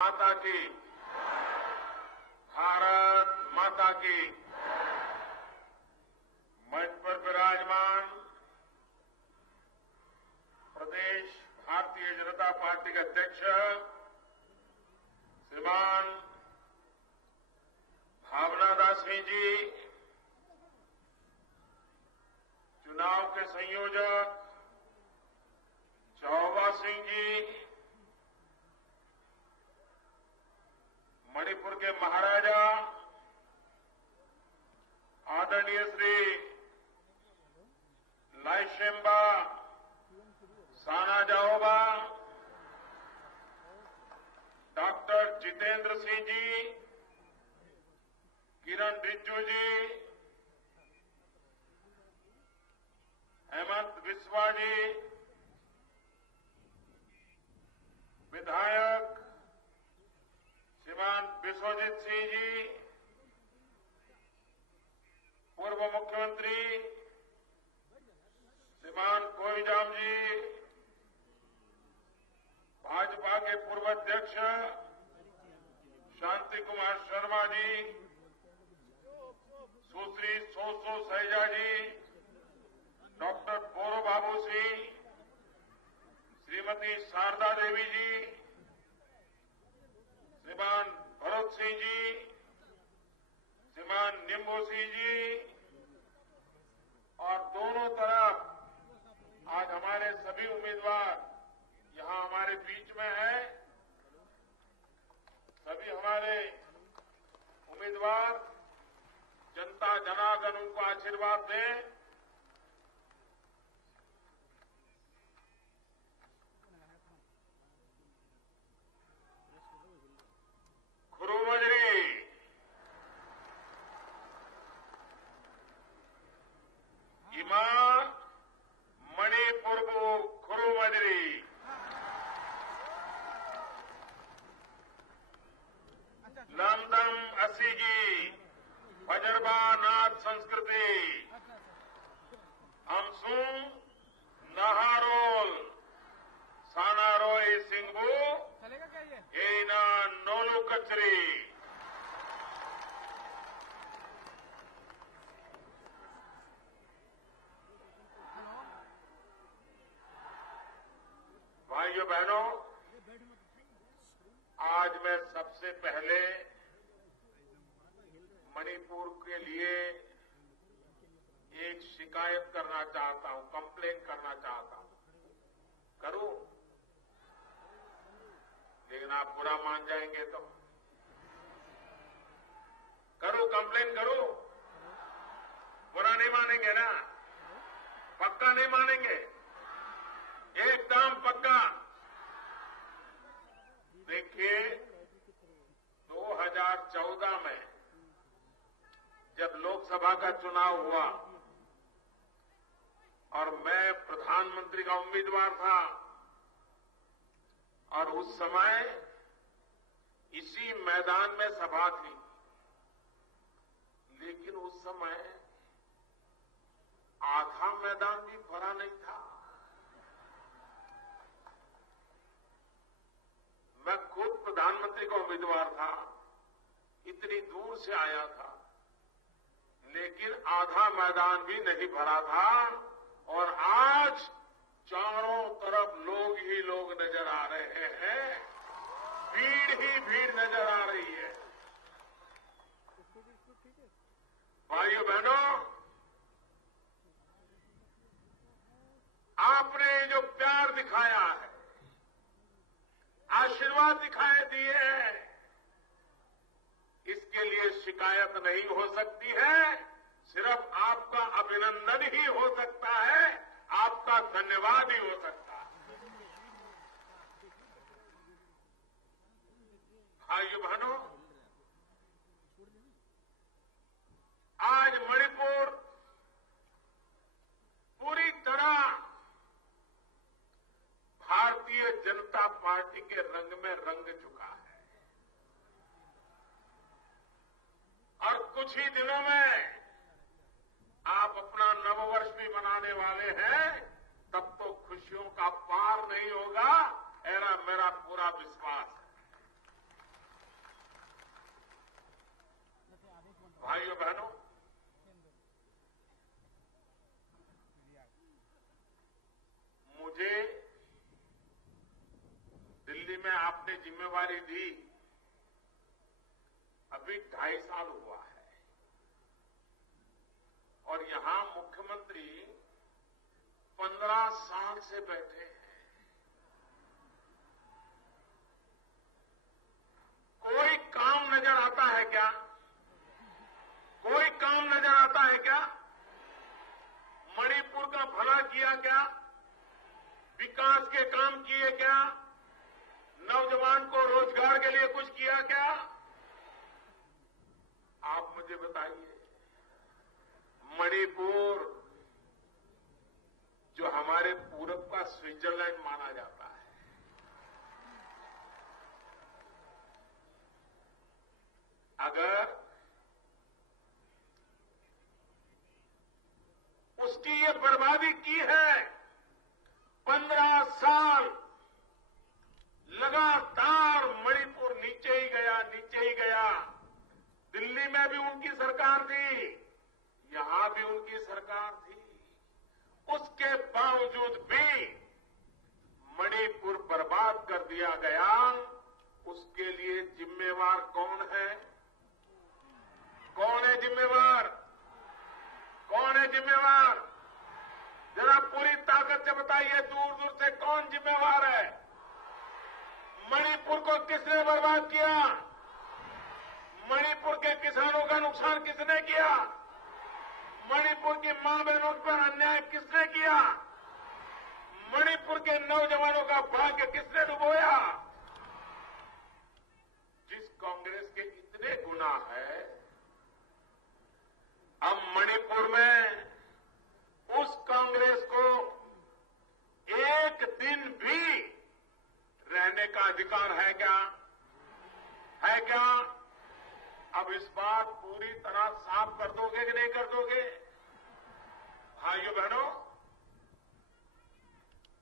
माता की, भारत माता की। मंच पर विराजमान प्रदेश भारतीय जनता पार्टी के अध्यक्ष श्रीमान भावना दास सिंह जी, चुनाव के संयोजक चौबा सिंह जी, मणिपुर के महाराजा आदरणीय श्री लाइशेम्बा सानाजाओबा, डॉक्टर जितेंद्र सिंह जी, किरण रिज्जू जी, हेमंत बिस्वा जी, विधायक श्रीमान विश्वजीत सिंह जी, पूर्व मुख्यमंत्री श्रीमान कोईजाम जी, भाजपा के पूर्व अध्यक्ष शांति कुमार शर्मा जी, सुश्री सोसो सैजा जी, डॉक्टर बोरो बाबू सिंह, श्रीमती शारदा देवी जी, श्रीमान भरत सिंह जी, श्रीमान निम्बू सिंह जी, और दोनों तरफ आज हमारे सभी उम्मीदवार यहां हमारे बीच में हैं। सभी हमारे उम्मीदवार जनता जनार्दन उनको आशीर्वाद दें। खुरुमजरी, इमा मणिपुर खुरुमजरी, लमदम असीगी वजरबा नाथ संस्कृति, हमसुम नहारोल सानारोई सिंगू एना नोलू कचरी। भाइयों बहनों, आज मैं सबसे पहले मणिपुर के लिए एक शिकायत करना चाहता हूं, कंप्लेन करना चाहता हूं। करूं? लेकिन आप बुरा मान जाएंगे तो करूं? कंप्लेन करूं? बुरा नहीं मानेंगे ना? पक्का नहीं मानेंगे? एकदम पक्का। देखिए, 2014 में जब लोकसभा का चुनाव हुआ और मैं प्रधानमंत्री का उम्मीदवार था, और उस समय इसी मैदान में सभा थी, लेकिन उस समय आधा मैदान भी भरा नहीं था। मैं खुद प्रधानमंत्री का उम्मीदवार था, इतनी दूर से आया था, लेकिन आधा मैदान भी नहीं भरा था। और आज चारों तरफ लोग ही लोग नजर आ रहे हैं, भीड़ ही भीड़ नजर आ रही है। भाइयों बहनों, आपने जो प्यार दिखाया है, आशीर्वाद दिखाए दिए हैं, इसके लिए शिकायत नहीं हो सकती है। सिर्फ आपका अभिनंदन ही हो सकता है, आपका धन्यवाद ही हो सकता है। भाइयों बहनों, आज मणिपुर पूरी तरह भारतीय जनता पार्टी के रंग में रंग चुका है, और कुछ ही दिनों में आप अपना नववर्ष भी मनाने वाले हैं। तब तो खुशियों का पार नहीं होगा, ऐसा मेरा पूरा विश्वास है। आपने जिम्मेवारी दी, अभी 2.5 साल हुआ है और यहां मुख्यमंत्री 15 साल से बैठे हैं। कोई काम नजर आता है क्या? कोई काम नजर आता है क्या? मणिपुर का भला किया क्या? विकास के काम किए क्या? नौजवान को रोजगार के लिए कुछ किया क्या? आप मुझे बताइए। मणिपुर जो हमारे पूरब का स्विट्जरलैंड माना जाता है, अगर उसकी ये बर्बादी की है, 15 साल लगातार मणिपुर नीचे ही गया, नीचे ही गया। दिल्ली में भी उनकी सरकार थी, यहां भी उनकी सरकार थी, उसके बावजूद भी मणिपुर बर्बाद कर दिया गया। उसके लिए जिम्मेवार कौन है? कौन है जिम्मेवार? कौन है जिम्मेवार? जरा पूरी ताकत से बताइए, दूर दूर से कौन जिम्मेवार है? मणिपुर को किसने बर्बाद किया? मणिपुर के किसानों का नुकसान किसने किया? मणिपुर की मां बहनों पर अन्याय किसने किया? मणिपुर के नौजवानों का भाग्य किसने डुबोया? जिस कांग्रेस के इतने गुना है, अब मणिपुर में उस कांग्रेस को एक दिन भी रहने का अधिकार है क्या? है क्या? अब इस बात पूरी तरह साफ कर दोगे कि नहीं कर दोगे? भाइयों बहनों,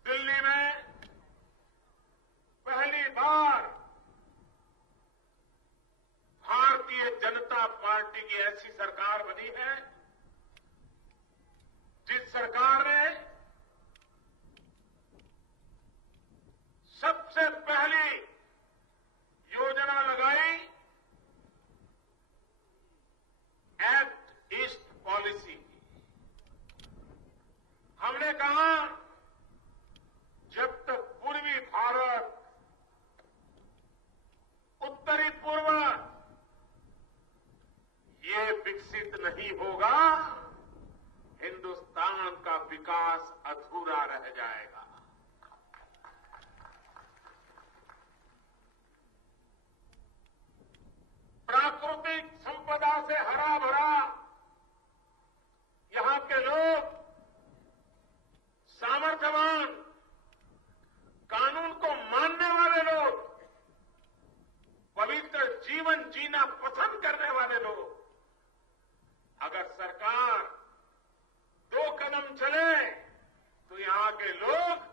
दिल्ली में पहली बार भारतीय जनता पार्टी की ऐसी सरकार बनी है जिस सरकार ने सबसे पहली योजना लगाई एक्ट ईस्ट पॉलिसी की। हमने कहा जब तक पूर्वी भारत, उत्तरी पूर्व ये विकसित नहीं होगा, हिंदुस्तान का विकास अधूरा रह जाएगा। प्राकृतिक संपदा से हरा भरा यहां के लोग सामर्थ्यवान, कानून को मानने वाले लोग, पवित्र जीवन जीना पसंद करने वाले लोग, अगर सरकार 2 कदम चले तो यहां के लोग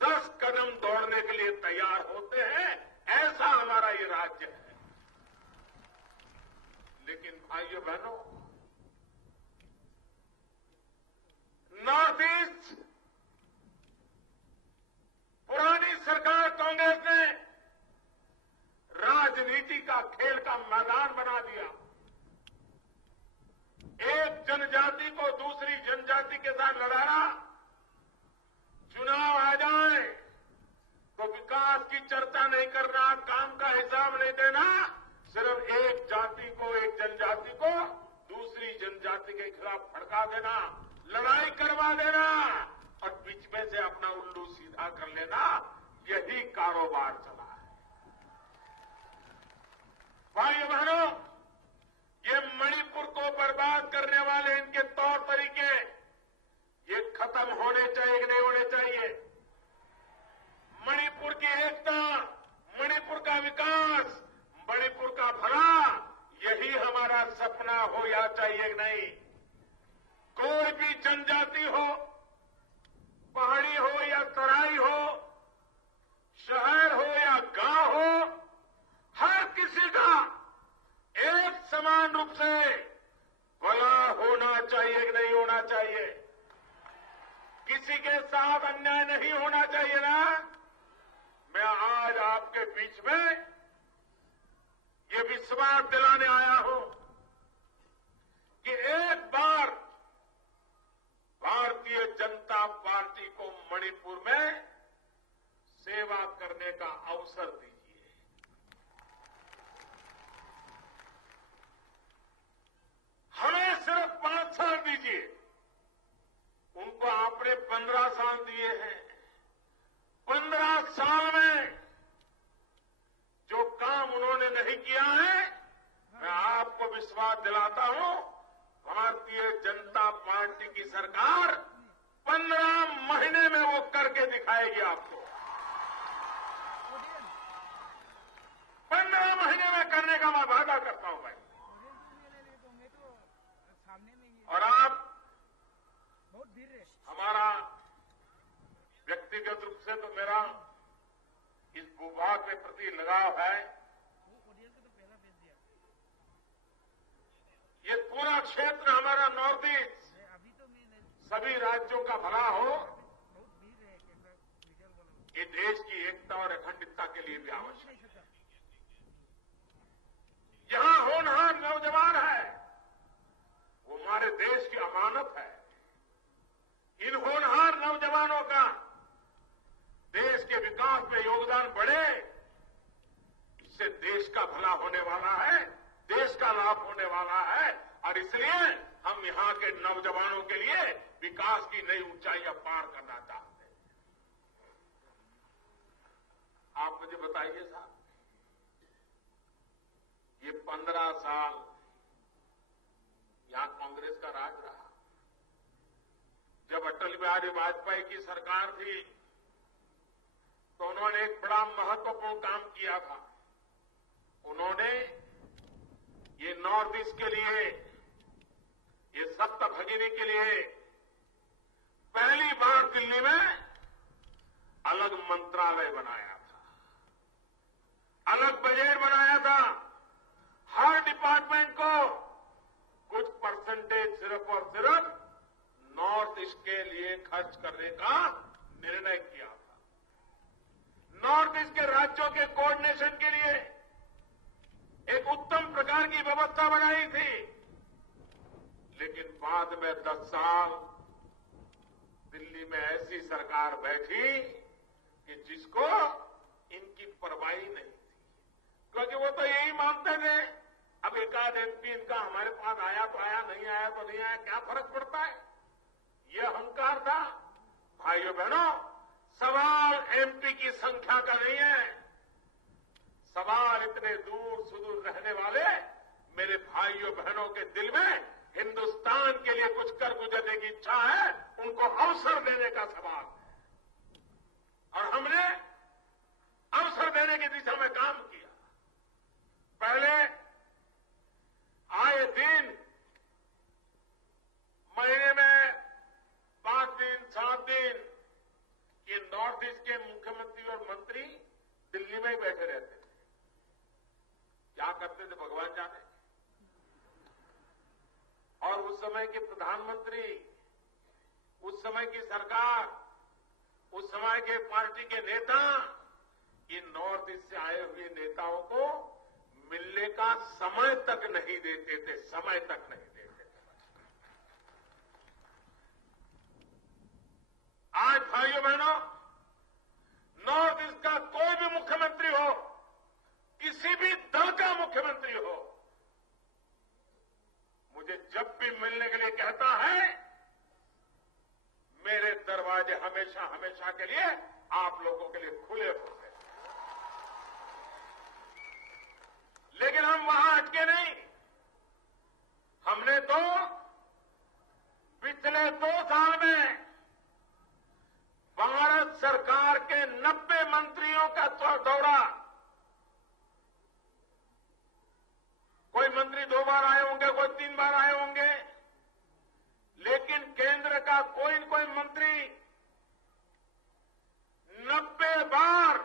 10 कदम दौड़ने के लिए तैयार होते हैं। ऐसा हमारा ये राज्य है। लेकिन भाइयों बहनों, नॉर्थ ईस्ट पुरानी सरकार कांग्रेस ने राजनीति का खेल का मैदान बना दिया। एक जनजाति को दूसरी जनजाति के साथ लड़ाना, चुनाव आ जाए तो विकास की चर्चा नहीं करना, काम का हिसाब नहीं देना, सिर्फ एक जाति को, एक जनजाति को दूसरी जनजाति के खिलाफ भड़का देना, लड़ाई करवा देना और बीच में से अपना उल्लू सीधा कर लेना, यही कारोबार चला है। भाइयों बहनों, ये मणिपुर को बर्बाद करने वाले इनके तौर तरीके ये खत्म होने चाहिए कि नहीं होने चाहिए? मणिपुर की एकता, मणिपुर का विकास, मणिपुर का भला, यही हमारा सपना हो या चाहिए कि नहीं? कोई भी जनजाति हो, पहाड़ी हो या तराई हो, शहर हो या गांव हो, हर किसी का एक समान रूप से भला होना चाहिए कि नहीं होना चाहिए? किसी के साथ अन्याय नहीं होना चाहिए ना? मैं आज आपके बीच में ये विश्वास दिलाने आया हूं कि एक बार भारतीय जनता पार्टी को मणिपुर में सेवा करने का अवसर दीजिए। हमें सिर्फ 5 साल दीजिए। उनको आपने 15 साल दिए हैं। 15 साल में जो काम उन्होंने नहीं किया है, मैं आपको विश्वास दिलाता हूं, भारतीय जनता पार्टी की सरकार 15 महीने में वो करके दिखाएगी आपको। 15 महीने में करने का मैं वादा करता हूं भाई। और आप हमारा व्यक्तिगत रूप से तो मेरा इस भूभाग के प्रति लगाव है। ये पूरा क्षेत्र हमारा नॉर्थ ईस्ट, सभी राज्यों का भला हो, ये देश की एकता और अखंडता के लिए भी आवश्यक है। यहां होनहार नौजवान है, वो हमारे देश की अमानत है। इन होनहार नौजवानों का देश के विकास में योगदान बढ़े, इससे देश का भला होने वाला है, देश का लाभ होने वाला है। और इसलिए हम यहां के नौजवानों के लिए विकास की नई ऊंचाइयां पार करना चाहते हैं। आप मुझे बताइए साहब, ये 15 साल यहां कांग्रेस का राज रहा। जब अटल बिहारी वाजपेयी की सरकार थी तो उन्होंने एक बड़ा महत्वपूर्ण काम किया था। उन्होंने ये नॉर्थ ईस्ट के लिए, ये सप्त भगिनी के लिए पहली बार दिल्ली में अलग मंत्रालय बनाया था, अलग बजट बनाया था। हर डिपार्टमेंट को कुछ परसेंटेज सिर्फ और सिर्फ नॉर्थ ईस्ट के लिए खर्च करने का निर्णय किया था। नॉर्थ ईस्ट के राज्यों के कोऑर्डिनेशन के लिए एक उत्तम प्रकार की व्यवस्था बनाई थी। लेकिन बाद में 10 साल दिल्ली में ऐसी सरकार बैठी कि जिसको इनकी परवाह नहीं थी, क्योंकि वो तो यही मानते थे अब एकाध एमपी इनका हमारे पास आया तो आया, नहीं आया तो नहीं आया, क्या फर्क पड़ता है। ये अहंकार था। भाइयों बहनों, सवाल एमपी की संख्या का नहीं है, सवाल इतने दूर सुदूर रहने वाले मेरे भाइयों बहनों के दिल में हिंदुस्तान के लिए कुछ कर गुजरने की इच्छा है, उनको अवसर देने का सवाल है। और हमने अवसर देने की दिशा में काम किया। पहले आए दिन महीने में 5 दिन 7 दिन ये नॉर्थ ईस्ट के मुख्यमंत्री और मंत्री दिल्ली में ही बैठे रहते थे। क्या करते थे भगवान जाने। और उस समय के प्रधानमंत्री, उस समय की सरकार, उस समय के पार्टी के नेता इन नॉर्थ ईस्ट से आए हुए नेताओं को मिलने का समय तक नहीं देते थे, समय तक नहीं देते थे। आज भाइयों बहनों, नॉर्थ ईस्ट का कोई भी मुख्यमंत्री हो, किसी भी दल का मुख्यमंत्री हो, मुझे जब भी मिलने के लिए कहता है, मेरे दरवाजे हमेशा हमेशा के लिए आप लोगों के लिए खुले होते हैं। लेकिन हम वहां अटके नहीं। हमने तो पिछले 2 साल में भारत सरकार के 90 मंत्रियों का दौरा, कोई मंत्री 2 बार आए होंगे, कोई 3 बार आए होंगे, लेकिन केंद्र का कोई न कोई मंत्री 90 बार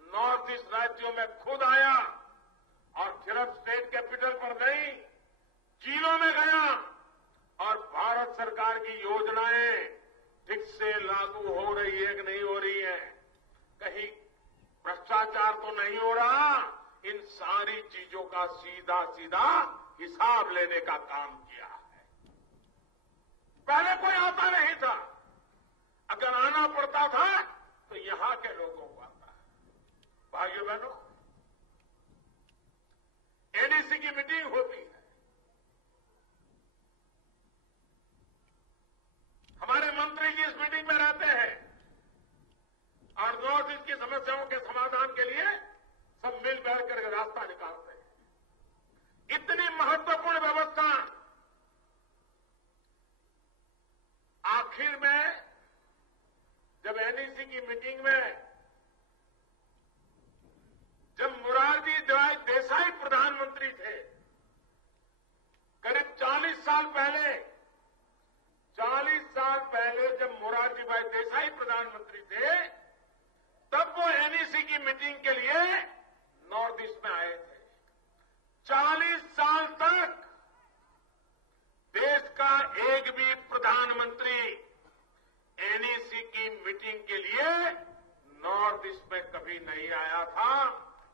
नॉर्थ ईस्ट राज्यों में खुद आया और सिर्फ स्टेट कैपिटल पर नहीं, जिलों में गया और भारत सरकार की योजनाएं ठीक से लागू हो रही है कि नहीं हो रही है, कहीं भ्रष्टाचार इन सारी चीजों का सीधा सीधा हिसाब लेने का काम किया है। पहले कोई आता नहीं था, अगर आना पड़ता था तो यहां के लोगों को आता है। भाइयों बहनों, एडीसी की मीटिंग होती है, हमारे मंत्री जी इस मीटिंग में रहते हैं और नॉर्थ ईस्ट की समस्याओं के समाधान के लिए सब मिल बैठ करके रास्ता निकालते हैं। इतनी महत्वपूर्ण व्यवस्था आखिर में जब एनईसी की मीटिंग में जब मोरारजी देसाई प्रधानमंत्री थे, करीब 40 साल पहले जब मोरारजी भाई देसाई प्रधानमंत्री थे, तब वो एनईसी की मीटिंग के लिए नॉर्थ ईस्ट में आए थे। 40 साल तक देश का एक भी प्रधानमंत्री एनईसी की मीटिंग के लिए नॉर्थ ईस्ट में कभी नहीं आया था।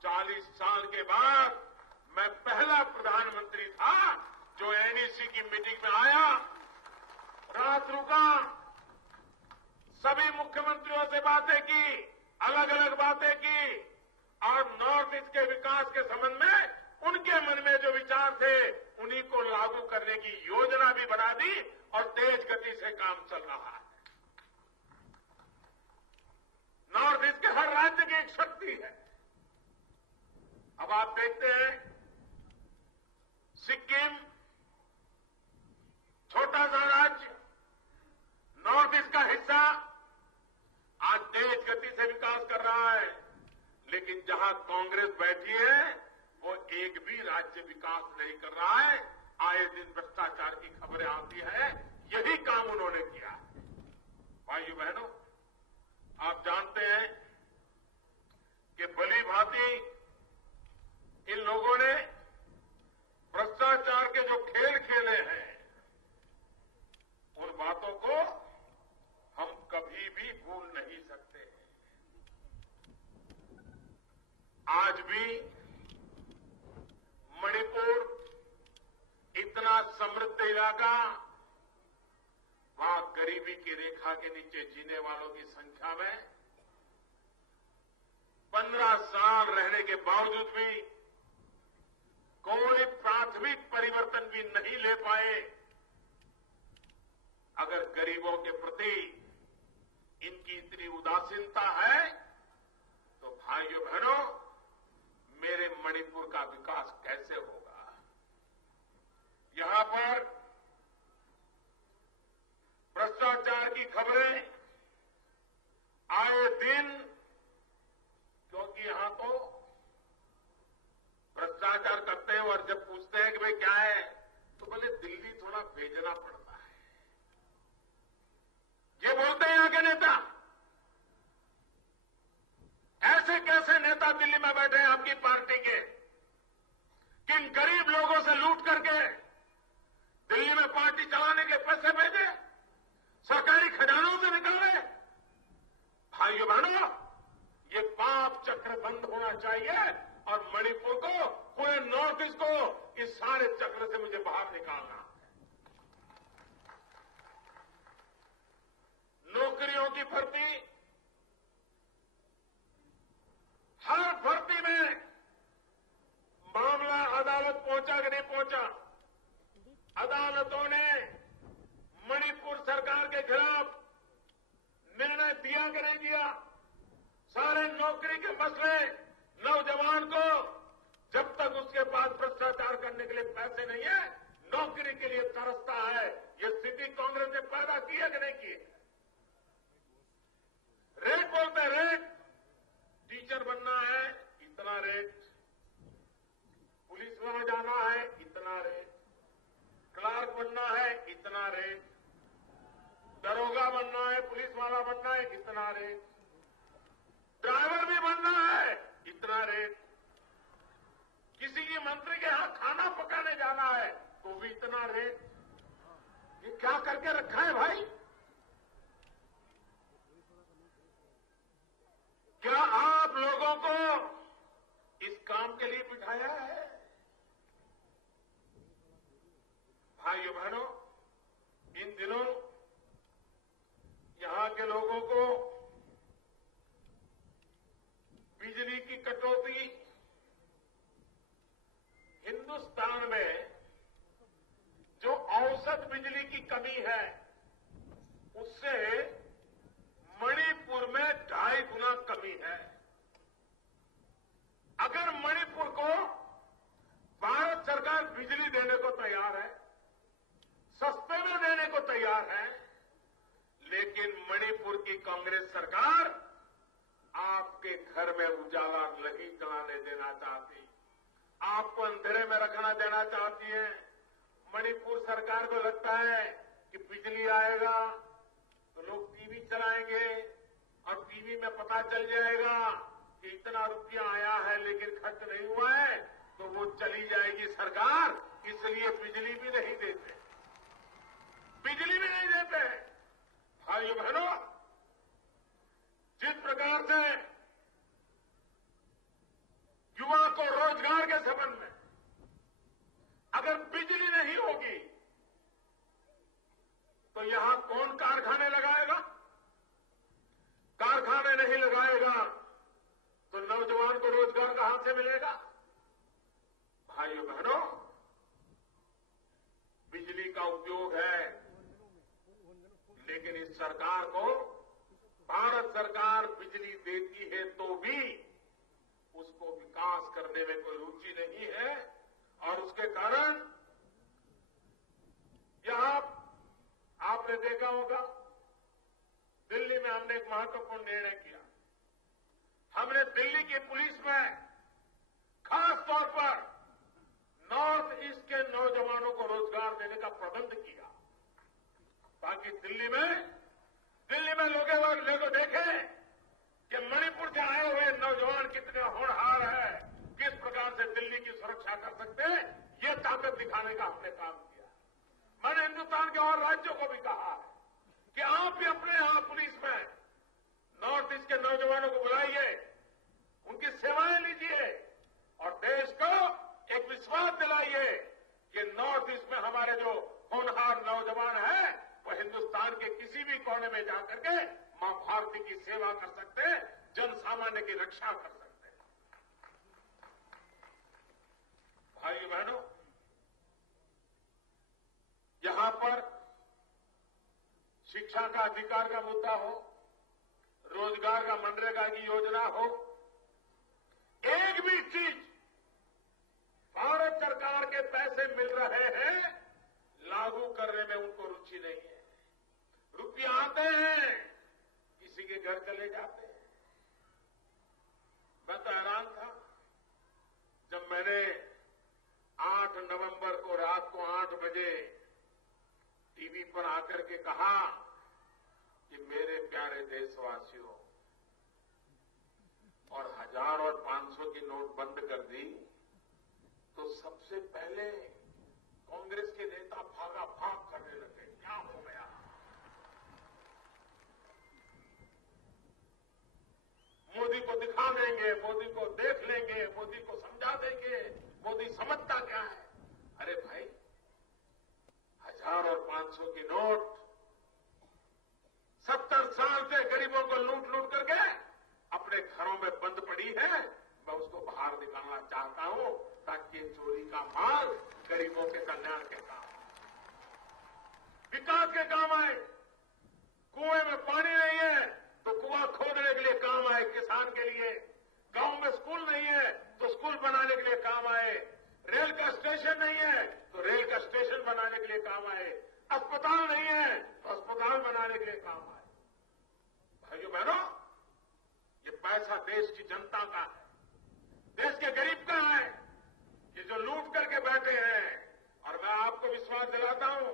40 साल के बाद मैं पहला प्रधानमंत्री था जो एनईसी की मीटिंग में आया, रात रुका, सभी मुख्यमंत्रियों से बातें की, अलग अलग बातें की और नॉर्थ ईस्ट के विकास के संबंध में उनके मन में जो विचार थे उन्हीं को लागू करने की योजना भी बना दी और तेज गति से काम चल रहा है। नॉर्थ ईस्ट के हर राज्य की एक शक्ति है। अब आप देखते हैं, सिक्किम छोटा सा राज्य, नॉर्थ ईस्ट का हिस्सा, आज तेज गति से विकास कर रहा है, लेकिन जहां कांग्रेस बैठी है वो एक भी राज्य विकास नहीं कर रहा है। आए दिन भ्रष्टाचार की खबरें आती है, यही काम उन्होंने किया है। भाइयों बहनों, आप जानते हैं कि भली भांति इन लोगों ने भ्रष्टाचार के जो खेल खेले हैं, उन बातों को हम कभी भी भूल नहीं सकते। आज भी मणिपुर इतना समृद्ध इलाका, वहां गरीबी की रेखा के नीचे जीने वालों की संख्या में 15 साल रहने के बावजूद भी कोई प्राथमिक परिवर्तन भी नहीं ले पाए। अगर गरीबों के प्रति इनकी इतनी उदासीनता है तो भाइयों बहनों, मेरे मणिपुर का विकास कैसे होगा? यहां पर भ्रष्टाचार की खबरें आए दिन, क्योंकि यहां तो भ्रष्टाचार करते हैं और जब पूछते हैं कि भाई क्या है, तो बोले दिल्ली थोड़ा भेजना पड़ता है। ये बोलते हैं यहां के नेता। ऐसे कैसे नेता दिल्ली में बैठे हैं आपकी पार्टी के, किन गरीब लोगों से लूट करके दिल्ली में पार्टी चलाने के पैसे भेजे, सरकारी खजानों से निकाले? भाइयों बहनों, ये पाप चक्र बंद होना चाहिए और मणिपुर को, पूरे नॉर्थ ईस्ट को इस सारे चक्र से मुझे बाहर निकालना है। नौकरियों की भर्ती, हर भर्ती में मामला अदालत पहुंचा कि नहीं पहुंचा, अदालतों ने मणिपुर सरकार के खिलाफ निर्णय दिया कि नहीं दिया? सारे नौकरी के मसले, नौजवान को जब तक उसके पास भ्रष्टाचार करने के लिए पैसे नहीं है, नौकरी के लिए तरसता है। ये स्थिति कांग्रेस ने पैदा की है कि नहीं की? रेट बोलते हैं, रेट, टीचर बनना है इतना रेट, पुलिस में जाना है इतना रेट, क्लार्क बनना है इतना रेट, दरोगा बनना है, पुलिस वाला बनना है इतना रेट, ड्राइवर भी बनना है इतना रेट, किसी की मंत्री के यहां खाना पकाने जाना है तो भी इतना रेट। ये क्या करके रखा है भाई? क्या आप लोगों को इस काम काम के लिए बिठाया है? भाइयों बहनों, इन दिनों यहां के लोगों को बिजली की कटौती, हिंदुस्तान में जो औसत बिजली की कमी है उससे मणिपुर में 2.5 गुना कमी है। अगर मणिपुर को भारत सरकार बिजली देने को तैयार है, सस्ते में देने को तैयार है, लेकिन मणिपुर की कांग्रेस सरकार आपके घर में उजाला नहीं जलाने देना चाहती, आपको अंधेरे में रखना देना चाहती है। मणिपुर सरकार को लगता है कि बिजली आएगा तो लोग टीवी चलाएंगे और टीवी में पता चल जाएगा कि इतना रुपया आया है लेकिन खर्च नहीं हुआ है, तो वो चली जाएगी सरकार, इसलिए बिजली भी नहीं देते, बिजली भी नहीं देते। भाइयों बहनों, जिस प्रकार से युवा को रोजगार के संबंध में अगर बिजली नहीं होगी तो यहां कौन कारखाने लगाएगा? कारखाने नहीं लगाएगा तो नौजवान को रोजगार कहां से मिलेगा? भाइयों बहनों, बिजली का उपयोग है, लेकिन इस सरकार को भारत सरकार बिजली देती है तो भी उसको विकास करने में कोई रुचि नहीं है और उसके कारण यहां आपने देखा होगा दिल्ली में हमने एक महत्वपूर्ण निर्णय किया। हमने दिल्ली की पुलिस में खास तौर पर नॉर्थ ईस्ट के नौजवानों को रोजगार देने का प्रबंध किया ताकि दिल्ली में लोग देखें कि मणिपुर से आए हुए नौजवान कितने होनहार है, किस प्रकार से दिल्ली की सुरक्षा कर सकते हैं, ये ताकत दिखाने का हमने काम किया। मैंने हिंदुस्तान के और राज्यों को भी कहा है कि आप भी अपने यहां पुलिस में नॉर्थ ईस्ट के नौजवानों को बुलाइए, उनकी सेवाएं लीजिए और देश को एक विश्वास दिलाइए कि नॉर्थ ईस्ट में हमारे जो होनहार नौजवान हैं वो हिंदुस्तान के किसी भी कोने में जाकर के मां भारती की सेवा कर सकते हैं, जन सामान्य की रक्षा कर सकते हैं। भाइयों बहनों, यहां पर शिक्षा का अधिकार का मुद्दा हो, रोजगार का मनरेगा की योजना हो, एक भी चीज भारत सरकार के पैसे मिल रहे हैं लागू करने में उनको रुचि नहीं है। रुपया आते हैं, किसी के घर चले जाते हैं। मैं तो हैरान था जब मैंने 8 नवंबर को रात को 8 बजे टीवी पर आकर के कहा कि मेरे प्यारे देशवासियों, और 1000 और 500 की नोट बंद कर दी तो सबसे पहले कांग्रेस के नेता भागा भाग करने लगे। क्या हो गया? मोदी को दिखा देंगे, मोदी को देख लेंगे, मोदी को समझा देंगे, मोदी समझता क्या है। अरे भाई, 1000 और 500 की नोट 70 साल से गरीबों को लूट लूट करके अपने घरों में बंद पड़ी है। मैं उसको बाहर निकालना चाहता हूं ताकि चोरी का माल गरीबों के कल्याण के काम, विकास के काम आए। कुएं में पानी नहीं है तो कुआं खोदने के लिए काम आए किसान के लिए। गांव में स्कूल नहीं है तो स्कूल बनाने के लिए काम आए। रेल का स्टेशन नहीं है तो रेल का स्टेशन बनाने के लिए काम आए। अस्पताल नहीं है तो अस्पताल बनाने के लिए काम आए। भाइयों बहनों, ये पैसा देश की जनता का है, देश के गरीब का है, ये जो लूट करके बैठे हैं। और मैं आपको विश्वास दिलाता हूं,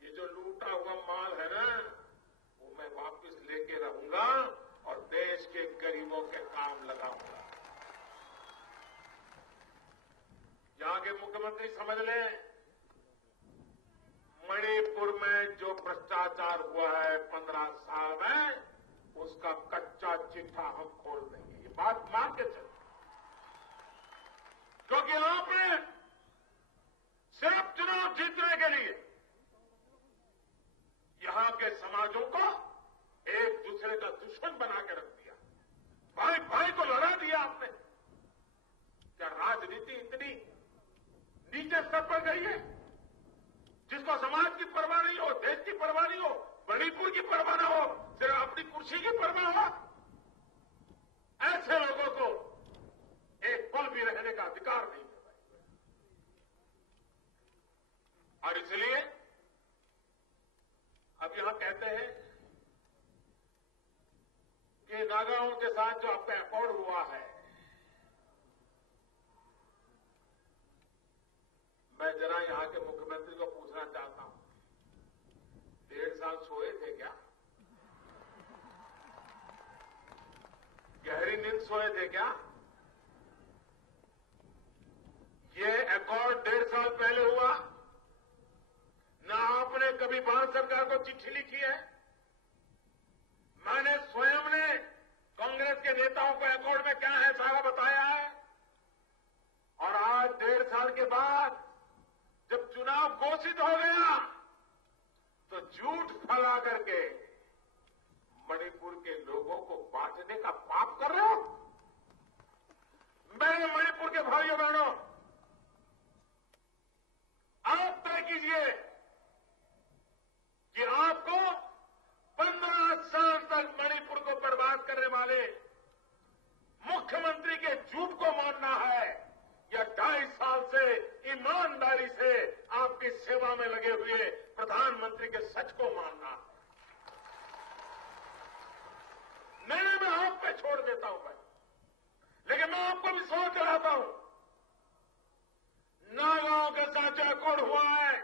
ये जो लूटा हुआ माल है ना, वो मैं वापस लेके रहूंगा और देश के गरीबों के काम लगाऊंगा। यहां के मुख्यमंत्री समझ लें, मणिपुर में जो भ्रष्टाचार हुआ है 15 साल में, उसका कच्चा चिट्ठा हम खोल देंगे। ये बात मान के चलो। समाजों को एक दूसरे का दुश्मन बना के रख दिया। भाई भाई को लड़ा दिया आपने। क्या राजनीति इतनी नीचे स्तर पर गई है, जिसको समाज की परवाह नहीं हो, देश की परवाह नहीं हो, मणिपुर की परवाह न हो, सिर्फ अपनी कुर्सी की परवाह हो? ऐसे लोगों को एक पल भी रहने का अधिकार नहीं है। और इसलिए अब यहां कहते हैं कि नागाओं के साथ जो आपका अकॉर्ड हुआ है, मैं जरा यहां के मुख्यमंत्री को पूछना चाहता हूं, 1.5 साल सोए थे क्या? गहरी नींद सोए थे क्या? ये अकॉर्ड 1.5 साल पहले हुआ ना। आपने कभी भारत सरकार को चिट्ठी लिखी है? मैंने स्वयं ने कांग्रेस के नेताओं को अकॉर्ड में क्या है सारा बताया है। और आज 1.5 साल के बाद जब चुनाव घोषित हो गया तो झूठ फैला करके मणिपुर के लोगों को बांटने का पाप कर रहे हो। मेरे मणिपुर के भाइयों बहनों, आप तय कीजिए कि आपको 15 साल तक मणिपुर को बर्बाद करने वाले मुख्यमंत्री के झूठ को मानना है या 2.5 साल से ईमानदारी से आपकी सेवा में लगे हुए प्रधानमंत्री के सच को मानना है। निर्णय मैं आप पे छोड़ देता हूं भाई, लेकिन मैं आपको विश्वास दिलाता हूं, नागाओं के साथ जो अकॉर्ड हुआ है,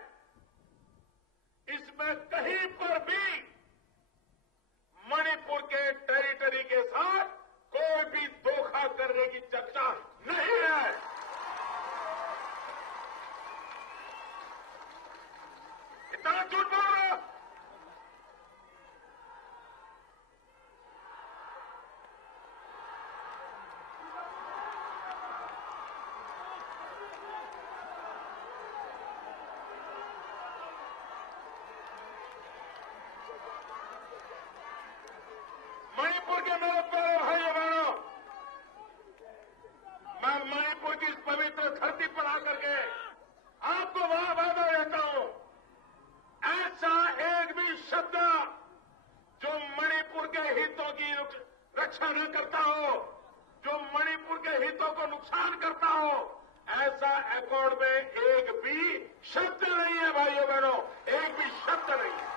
इसमें कहीं पर भी मणिपुर के टेरिटरी के साथ कोई भी धोखा करने की चर्चा नहीं है। इतना झूठ बोल रहे हो? मणिपुर के मेरे प्यारे भाइयों बहनों, मैं मणिपुर की इस पवित्र धरती पर आकर के आपको वहां वादा देता हूं, ऐसा एक भी शब्द जो मणिपुर के हितों की रक्षा न करता हो, जो मणिपुर के हितों को नुकसान करता हो, ऐसा अकॉर्ड में एक भी शब्द नहीं है भाइयों बहनों, एक भी शब्द नहीं है।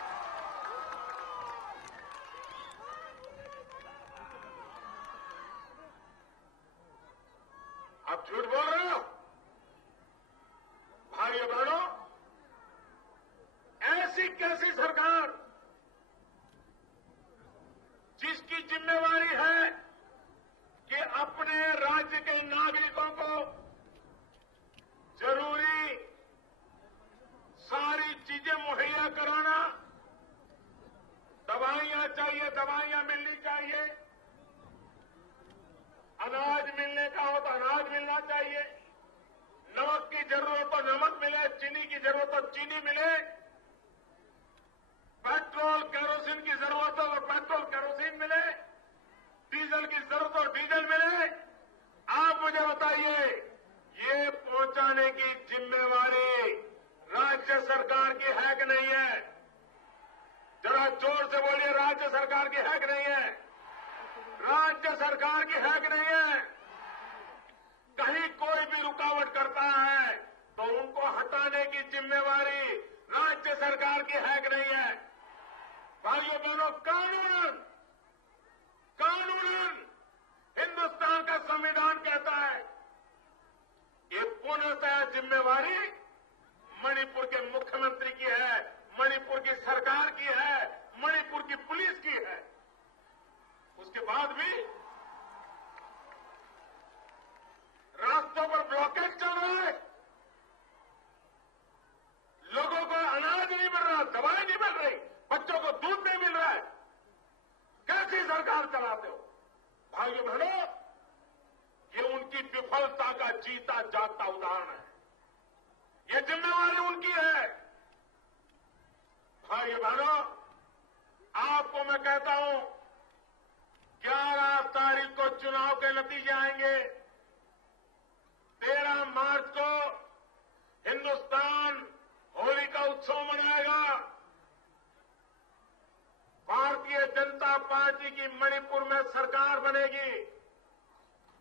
आप झूठ बोल रहे हो भाइयों बहनों। ऐसी कैसी सरकार जिसकी जिम्मेवारी है कि अपने राज्य के नागरिकों को जरूरी सारी चीजें मुहैया कराना, दवाइयां चाहिए दवाइयां मिलनी चाहिए, अनाज मिलने का हो तो अनाज मिलना चाहिए, नमक की जरूरत हो नमक मिले, चीनी की जरूरत हो चीनी मिले, पेट्रोल केरोसिन की जरूरत हो तो पेट्रोल केरोसिन मिले, डीजल की जरूरत हो डीजल मिले। आप मुझे बताइए, ये पहुंचाने की जिम्मेवारी राज्य सरकार की है कि नहीं है? जरा जोर से बोलिए, राज्य सरकार की है कि नहीं है? राज्य सरकार की है कि नहीं है? कहीं कोई भी रुकावट करता है तो उनको हटाने की जिम्मेवारी राज्य सरकार की है कि नहीं है? भाइयों बहनों, कानूनन हिंदुस्तान का संविधान कहता है ये पूर्णतः जिम्मेवारी मणिपुर के मुख्यमंत्री की है, मणिपुर की सरकार की है, मणिपुर की पुलिस की है। उसके बाद भी रास्तों पर ब्लॉकेज चल रहा है, लोगों को अनाज नहीं मिल रहा, दवाई नहीं मिल रही, बच्चों को दूध नहीं मिल रहा है। कैसी सरकार चलाते हो भाइयों बहनों? ये उनकी विफलता का जीता जागता उदाहरण है। ये जिम्मेवारी उनकी है। भाइयों बहनों, कहता हूं 11 तारीख को चुनाव के नतीजे आएंगे। 13 मार्च को हिंदुस्तान होली का उत्सव मनाएगा। भारतीय जनता पार्टी की मणिपुर में सरकार बनेगी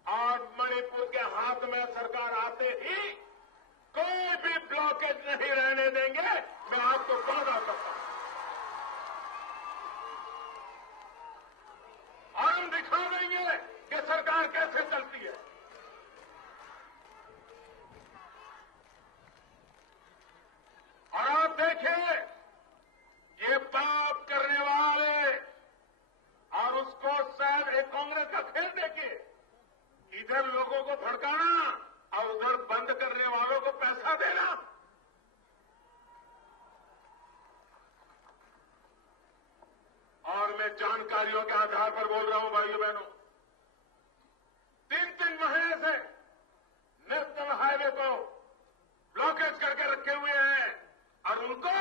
और मणिपुर के हाथ में सरकार आते ही कोई भी ब्लॉकेज नहीं रहने देंगे। मैं आपको वादा करता हूं और हम दिखा देंगे कि सरकार कैसे चलती है। और आप देखिए, ये पाप करने वाले और उसको शायद एक कांग्रेस का खेल देखिए, इधर लोगों को भड़काना और उधर बंद करने वालों को पैसा देना। और मैं जानकारियों के आधार पर बोल रहा हूं भाइयों बहनों, 3-3 महीने से नेशनल हाईवे को ब्लॉकेज करके रखे हुए हैं और उनको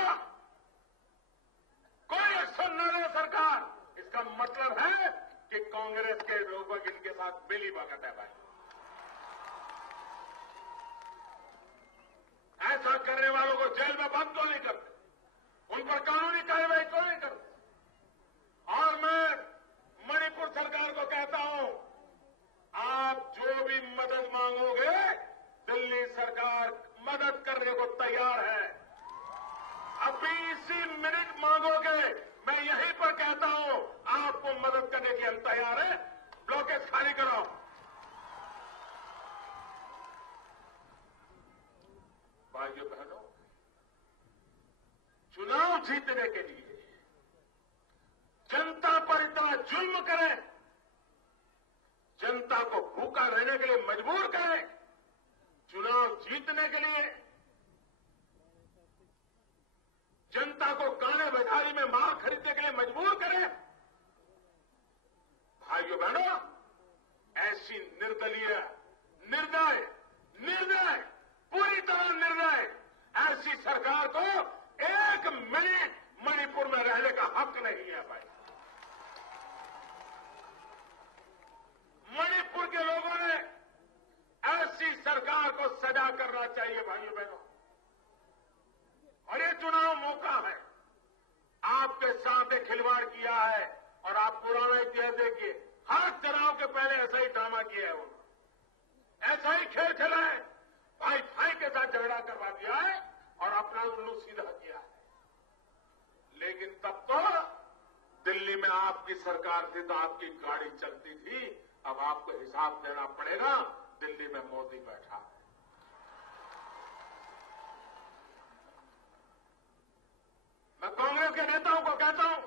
कोई एक्शन न ले सरकार। इसका मतलब है कि कांग्रेस के लोग इनके साथ मिली भगत है भाई। ऐसा करने वालों को जेल में बंद तो नहीं करते, उन पर कानूनी कार्रवाई तो नहीं करते। और मैं मणिपुर सरकार को कहता हूं, आप जो भी मदद मांगोगे दिल्ली सरकार मदद करने को तैयार है। अभी इसी मिनट मांगोगे, मैं यहीं पर कहता हूं आपको मदद करने के लिए हम तैयार है। ब्लॉकेज खाली करो। भाइयों बहनों, चुनाव जीतने के लिए जनता पर इतना जुल्म करें, जनता को भूखा रहने के लिए मजबूर करें, चुनाव जीतने के लिए जनता को गाने बजारी में माल खरीदने के लिए मजबूर करें। भाइयों बहनों, ऐसी निर्दलीय, निर्दय, पूरी तरह निर्दय ऐसी सरकार को 1 मिनट मणिपुर में रहने का हक नहीं है भाई। मणिपुर के लोगों ने ऐसी सरकार को सजा करना चाहिए भाइयों बहनों। और ये चुनाव मौका है, आपके साथ एक खिलवाड़ किया है और आप पुराना इतिहास देखिए, हर चुनाव के पहले ऐसा ही ड्रामा किया है उन्होंने, ऐसा ही खेल खेला है, भाई के साथ झगड़ा करवा दिया है और अपना उल्लू सीधा किया है। लेकिन तब तो दिल्ली में आपकी सरकार थी तो आपकी गाड़ी चलती थी, अब आपको हिसाब देना पड़ेगा। दिल्ली में मोदी बैठा है। मैं कांग्रेस के नेताओं को कहता हूं,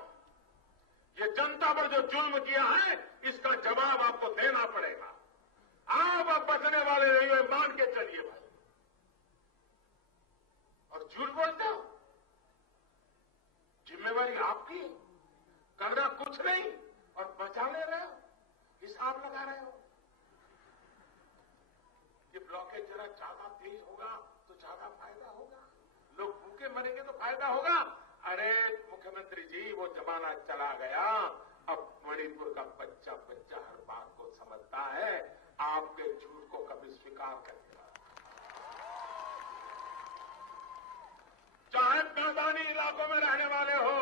ये जनता पर जो जुल्म किया है इसका जवाब आपको देना पड़ेगा। आप अब बचने वाले नहीं हो, मान के चलिए भाई। और झूठ बोलते हो, जिम्मेवारी आपकी, करना कुछ नहीं और बचा ले रहे हो, हिसाब लगा रहे हो। ये ब्लॉकेज जरा ज्यादा तेज होगा तो ज्यादा फायदा होगा, लोग भूखे मरेंगे तो फायदा होगा। अरे मुख्यमंत्री जी, वो जमाना चला गया। अब मणिपुर का बच्चा हर बात को समझता है, आपके झूठ को कभी स्वीकार करेगा। चाहे मैदानी इलाकों में रहने वाले हो,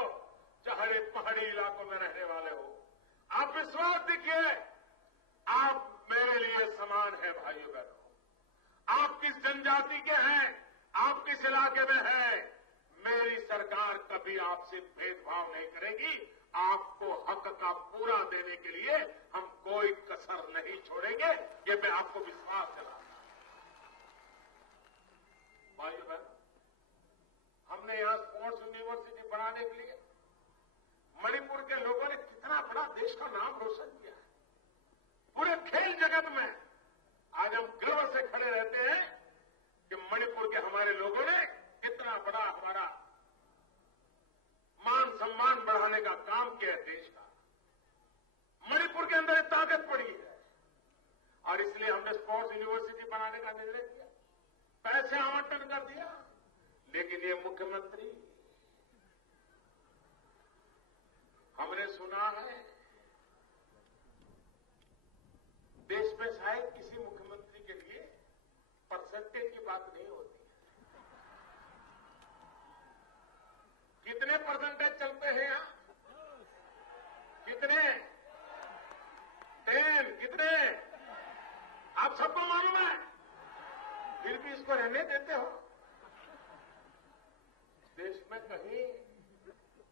चाहे पहाड़ी इलाकों में रहने वाले हो, आप विश्वास दिखिए, आप मेरे लिए समान है भाइयों बहनों। आप किस जनजाति के हैं, आप किस इलाके में हैं, मेरी सरकार कभी आपसे भेदभाव नहीं करेगी। आपको हक का पूरा देने के लिए हम कोई कसर नहीं छोड़ेंगे, ये मैं आपको विश्वास दिलाता हूं। भाइयों बहन, हमने यहां स्पोर्ट्स यूनिवर्सिटी बनाने के लिए मणिपुर के लोगों ने कितना बड़ा देश का नाम रोशन किया है। पूरे खेल जगत में आज हम गर्व से खड़े रहते हैं कि मणिपुर के हमारे लोगों ने कितना बड़ा हमारा मान सम्मान बढ़ाने का काम किया है देश का। मणिपुर के अंदर एक ताकत पड़ी है और इसलिए हमने स्पोर्ट्स यूनिवर्सिटी बनाने का निर्णय किया, पैसे आवंटन कर दिया। लेकिन ये मुख्यमंत्री हमने सुना है देश में शायद किसी मुख्यमंत्री के लिए परसेंटेज की बात नहीं होती है। कितने परसेंटेज चलते हैं यहां? कितने? 10 कितने? आप सबको मालूम है, फिर भी इसको रहने देते हो। देश में कहीं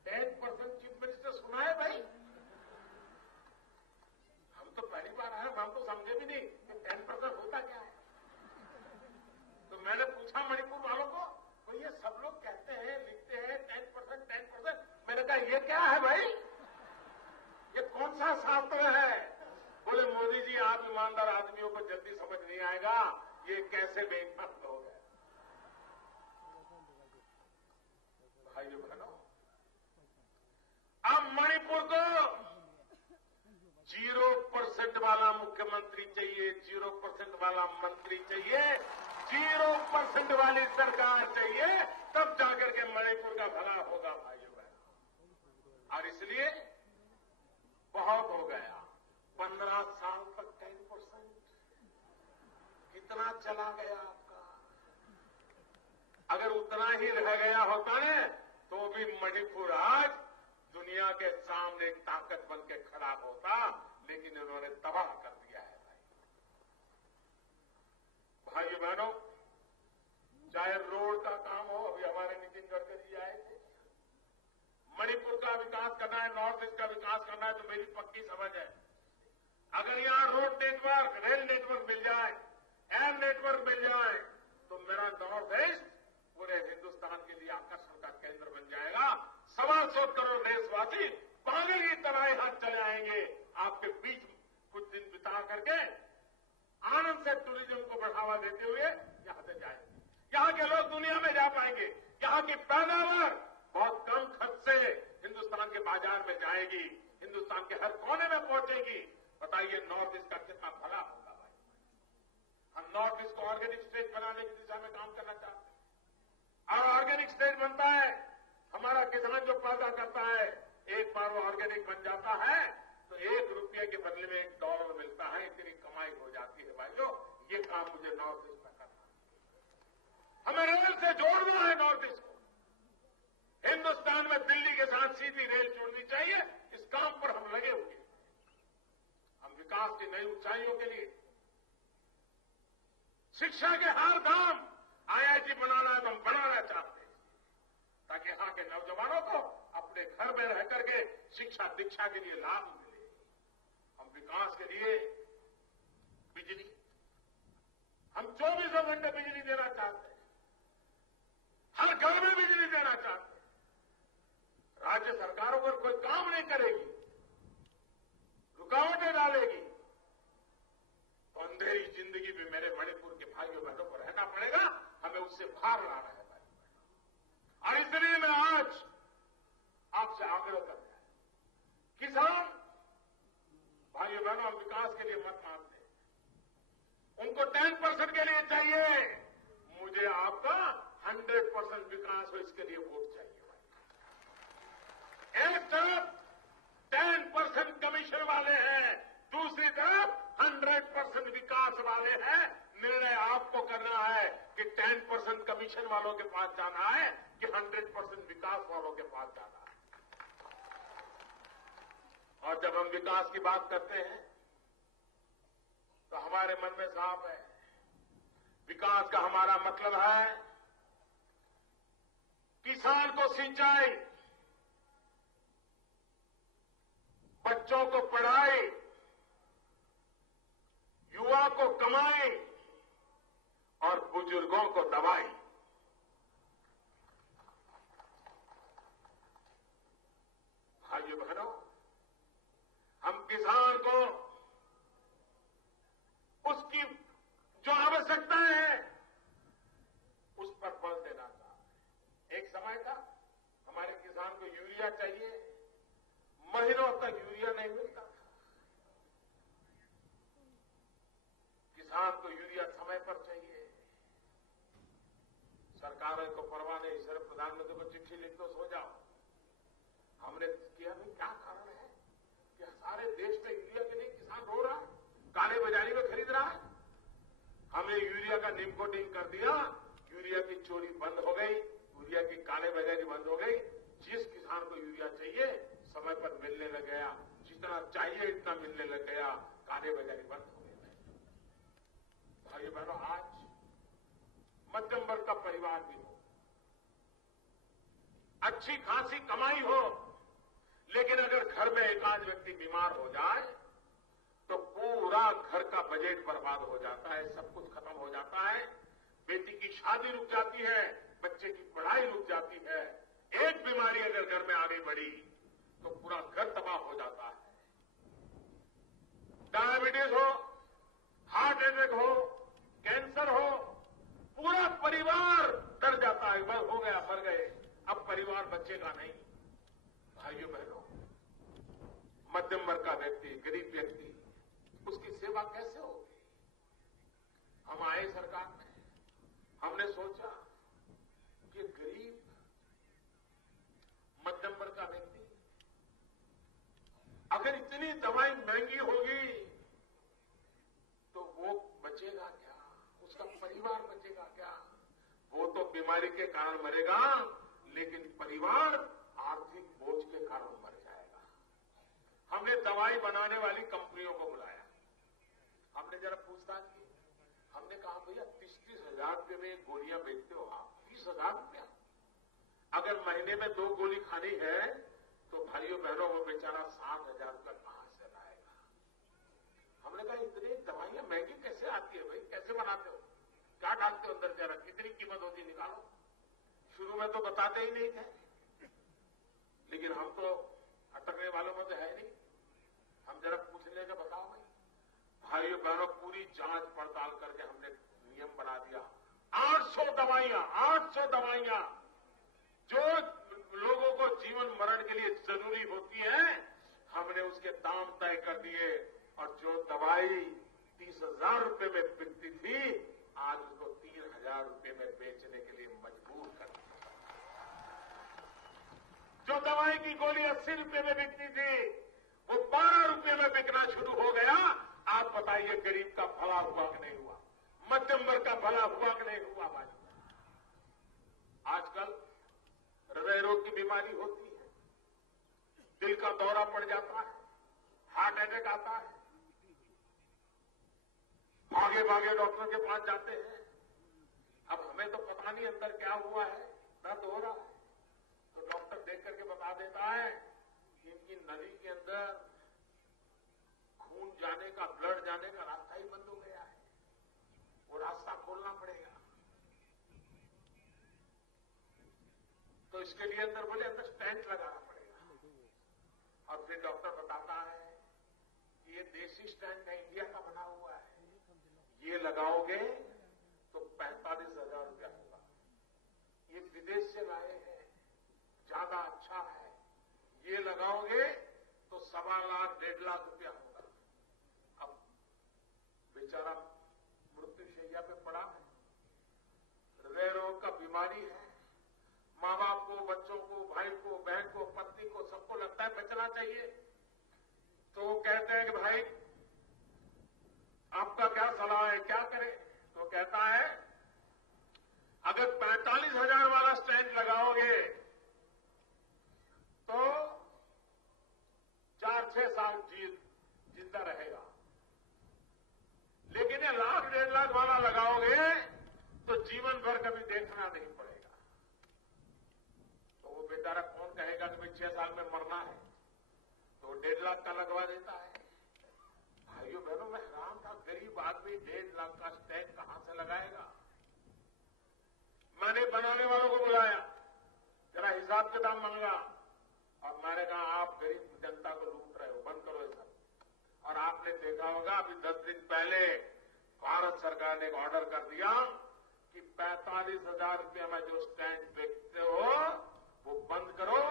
10% चीफ मिनिस्टर सुना है भाई? हम तो पहली बार आए, हम तो समझे भी नहीं कि 10% होता क्या है। तो मैंने पूछा मणिपुर वालों को, तो ये सब लोग कहते हैं, लिखते हैं 10%। मैंने कहा ये क्या है भाई, ये कौन सा शास्त्र है? बोले मोदी जी आप ईमानदार आदमियों को जल्दी समझ नहीं आएगा, ये कैसे बेईमान लोग हैं। भाइयों बहनों, अब मणिपुर को 0% वाला मुख्यमंत्री चाहिए, 0% वाला मंत्री चाहिए, 0% वाली सरकार चाहिए, तब जाकर के मणिपुर का भला होगा भाइयों बहनों। और इसलिए बहुत हो गया, 15 साल तक 10%, कितना चला गया आपका। अगर उतना ही रह गया होता है तो भी मणिपुर आज दुनिया के सामने एक ताकत बन के खड़ा होता, लेकिन इन्होंने तबाह कर दिया है भाइयों बहनों। चाहे रोड का काम हो, अभी हमारे नितिन गडकरी जी आए थे, मणिपुर का विकास करना है, नॉर्थ ईस्ट का विकास करना है, तो मेरी पक्की समझ है अगर यहां रोड नेटवर्क, रेल नेटवर्क मिल जाए, एयर नेटवर्क मिल जाए, तो मेरा नॉर्थ ईस्ट पूरे हिंदुस्तान के लिए आकर्षण का केंद्र बन जाएगा। 125 करोड़ देशवासी पागल की तरह यहां चले आएंगे, आपके बीच कुछ दिन बिता करके आनंद से टूरिज्म को बढ़ावा देते हुए यहां से जाएंगे। यहां के लोग दुनिया में जा पाएंगे, यहां की पैदावार बहुत कम खर्च से हिंदुस्तान के बाजार में जाएगी, हिंदुस्तान के हर कोने में पहुंचेगी। बताइए नॉर्थ ईस्ट का कितना भला होगा भाई। हम नॉर्थ ईस्ट को ऑर्गेनिक स्टेट बनाने की दिशा में काम करना चाहते हैं। और ऑर्गेनिक स्टेट बनता है, हमारा किसान जो पैदा करता है, एक बार वो ऑर्गेनिक बन जाता है तो ₹1 के बदले में $1 मिलता है, इतनी कमाई हो जाती है भाइयों। ये काम मुझे नॉर्थ ईस्ट में करना है। हमें रेल से जोड़ना है नॉर्थ ईस्ट को। हिंदुस्तान में दिल्ली के साथ सीधी रेल जोड़नी चाहिए। इस काम पर हम लगे हुए हैं। हम विकास की नई ऊंचाइयों के लिए शिक्षा के हर धाम IIT बनाना है तो हम बनाना चाहते हैं, ताकि यहां के नौजवानों को अपने घर में रह करके शिक्षा दीक्षा के लिए लाभ मिले। हम विकास के लिए बिजली, हम 24 घंटे बिजली देना चाहते हैं, हर घर में बिजली देना चाहते हैं। राज्य सरकारों पर कोई काम नहीं करेगी, रुकावटें डालेगी, तो अंधेरी जिंदगी में मेरे मणिपुर के भाइयों बहनों को रहना पड़ेगा। हमें उससे बाहर लाना है भाई। और इसलिए मैं आज आपसे आग्रह कर रहा हूं, किसान भाइयों बहनों, हम विकास के लिए मत मांगते, उनको 10% के लिए चाहिए, मुझे आपका 100% विकास हो, इसके लिए वोट चाहिए भाई। एक तरफ 10% कमीशन वाले हैं, दूसरी तरफ 100% विकास वाले हैं। निर्णय आपको करना है कि 10% कमीशन वालों के पास जाना है कि 100% विकास वालों के पास जाना है। और जब हम विकास की बात करते हैं तो हमारे मन में साफ है, विकास का हमारा मतलब है किसान को सिंचाई, बच्चों को पढ़ाई, युवा को कमाई और बुजुर्गों को दवाई। भाइयों बहनों, हम किसान को उसकी जो आवश्यकताएं हैं उस पर बल देना चाहते हैं। एक समय था हमारे किसान को यूरिया चाहिए, महीनों तक यूरिया नहीं मिलता था। किसान को यूरिया समय पर चाहिए। सरकारों को परवाह नहीं, सिर्फ प्रधानमंत्री को चिट्ठी लिख दो, सो जाओ। हमने किया नहीं, क्या कारण काले बाजारी में खरीद रहा है। हमने यूरिया का निकोटिन कर दिया, यूरिया की चोरी बंद हो गई, यूरिया की काले बाजारी बंद हो गई। जिस किसान को यूरिया चाहिए समय पर मिलने लग गया, जितना चाहिए इतना मिलने लग गया, काले बाजारी बंद हो गई। भाइयों बहनों, आज मध्यम वर्ग का परिवार भी हो, अच्छी खासी कमाई हो, लेकिन अगर घर में एक आध व्यक्ति बीमार हो जाए तो पूरा घर का बजट बर्बाद हो जाता है, सब कुछ खत्म हो जाता है। बेटी की शादी रुक जाती है, बच्चे की पढ़ाई रुक जाती है। एक बीमारी अगर घर में आगे बढ़ी तो पूरा घर तबाह हो जाता है। डायबिटीज हो, हार्ट अटैक हो, कैंसर हो, पूरा परिवार डर जाता है, बस हो गया, मर गए, अब परिवार बचेगा नहीं। भाइयों बहनों, मध्यम वर्ग का व्यक्ति, गरीब व्यक्ति, उसकी सेवा कैसे होगी? हम आए सरकार में, हमने सोचा कि गरीब मध्यम वर्ग का व्यक्ति अगर इतनी दवाई महंगी होगी तो वो बचेगा क्या, उसका परिवार बचेगा क्या? वो तो बीमारी के कारण मरेगा, लेकिन परिवार आर्थिक बोझ के कारण मर जाएगा। हमने दवाई बनाने वाली कंपनियों को बुलाया, हमने जरा पूछताछ की। हमने कहा भैया 30-30 हजार रुपये में गोलियां बेचते हो आप, 30,000 रुपया, अगर महीने में 2 गोली खानी है तो भाइयों बहनों वो बेचारा 7,000 रुपया कहां से लाएगा? हमने कहा इतनी दवाइयां महंगी कैसे आती है भाई, कैसे बनाते हो, क्या डालते हो अंदर, जरा कितनी कीमत होती निकालो। शुरू में तो बताते ही नहीं थे, लेकिन हम तो अटकने वालों में तो है नहीं, हम जरा पूछ लेंगे, बताओ भाई। भाइयों बहनों, पूरी जांच पड़ताल करके हमने नियम बना दिया। 800 दवाइयां जो लोगों को जीवन मरण के लिए जरूरी होती है, हमने उसके दाम तय कर दिए, और जो दवाई 30,000 रुपये में बिकती थी, आज उसको 3,000 रुपये में बेचने के लिए मजबूर कर दिया। जो दवाई की गोली 80 रुपये में बिकती थी, वो 12 रुपये में बिकना शुरू हो गया। आप बताइए गरीब का भला हुआ कि नहीं हुआ, मध्यम वर्ग का भला हुआ कि नहीं हुआ? भाई, आजकल हृदय रोग की बीमारी होती है, दिल का दौरा पड़ जाता है, हार्ट अटैक आता है, भागे भागे डॉक्टर के पास जाते हैं। अब हमें तो पता नहीं अंदर क्या हुआ है, दर्द हो रहा है, तो डॉक्टर देख करके बता देता है कि इनकी नली के अंदर खून जाने का, ब्लड जाने का रास्ता ही बंद हो गया है, वो रास्ता खोलना पड़ेगा। तो इसके लिए अंदर बोले अंदर स्टेंट लगाना पड़ेगा। और फिर डॉक्टर बताता है कि ये देसी स्टेंट है, इंडिया का बना हुआ है, ये लगाओगे तो 45,000 रुपया होगा। ये विदेश से लाए हैं, ज्यादा अच्छा है, ये लगाओगे तो 1.25 लाख 1.5 लाख रुपया होगा। अब बेचारा मृत्युशैया पे पड़ा है, हृदय रोग का बीमारी है, मां बाप को, बच्चों को, भाई को, बहन को, पत्नी को, सबको लगता है बचना चाहिए। तो वो कहते हैं कि भाई आपका क्या सलाह है, क्या करें? तो कहता है अगर 45,000 वाला स्टेंट लगाओगे तो 4-6 साल जिंदा रहेगा, लेकिन ये 1 लाख 1.5 लाख वाला लगाओगे तो जीवन भर कभी देखना नहीं पड़ेगा। तो वो बेचारा कौन कहेगा कि भाई 6 साल में मरना है, तो 1.5 लाख का लगवा देता है। भाइयों बहनों, मैं हैरान था, गरीब आदमी 1.5 लाख का स्टेंट कहां से लगाएगा? मैंने बनाने वालों को बुलाया, जरा हिसाब किताब मांगा, और मैंने कहा आप गरीब जनता को लूट रहे हो, बंद करो ये सब। और आपने देखा होगा अभी 10 दिन पहले भारत सरकार ने एक ऑर्डर कर दिया कि 45,000 रुपये में जो स्टैंड बेचते हो वो बंद करो,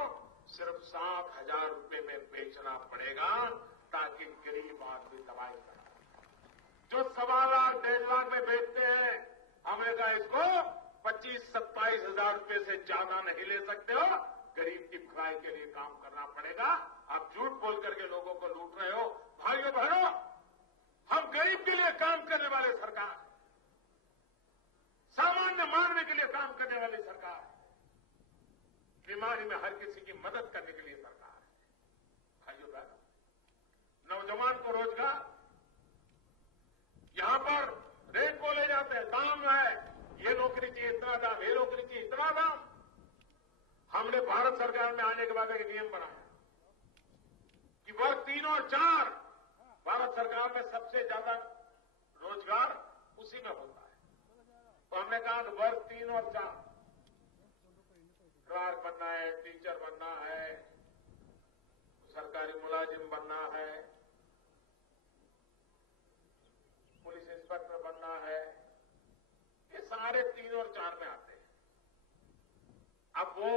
सिर्फ 7,000 रुपये में बेचना पड़ेगा, ताकि गरीब आदमी दवाई करे। जो 1.25 लाख 1.5 लाख में बेचते हैं, हमने कहा इसको 25-27 हजार रुपये से ज्यादा नहीं ले सकते हो, गरीब की भलाई के लिए काम करना पड़ेगा। आप झूठ बोल करके लोगों को लूट रहे हो। भाइयों बहनों, हम गरीब के लिए काम करने वाले सरकार, सामान्य मानव के लिए काम करने वाली सरकार, बीमारी में हर किसी की मदद करने के लिए सरकार है। भाइयों बहनों, नौजवान को रोजगार, यहां पर रेट बोले जाते हैं, दाम है, ये नौकरी चाहिए इतना दाम, ये नौकरी चाहिए इतना दाम। हमने भारत सरकार में आने के बाद एक नियम बनाया कि वर्ग 3 और 4, भारत सरकार में सबसे ज्यादा रोजगार उसी में होता है। तो हमने कहा कि वर्ग 3 और 4, क्लर्क बनना है, टीचर बनना है, सरकारी मुलाजिम बनना है, पुलिस इंस्पेक्टर बनना है, ये सारे 3 और 4 में आते हैं। अब वो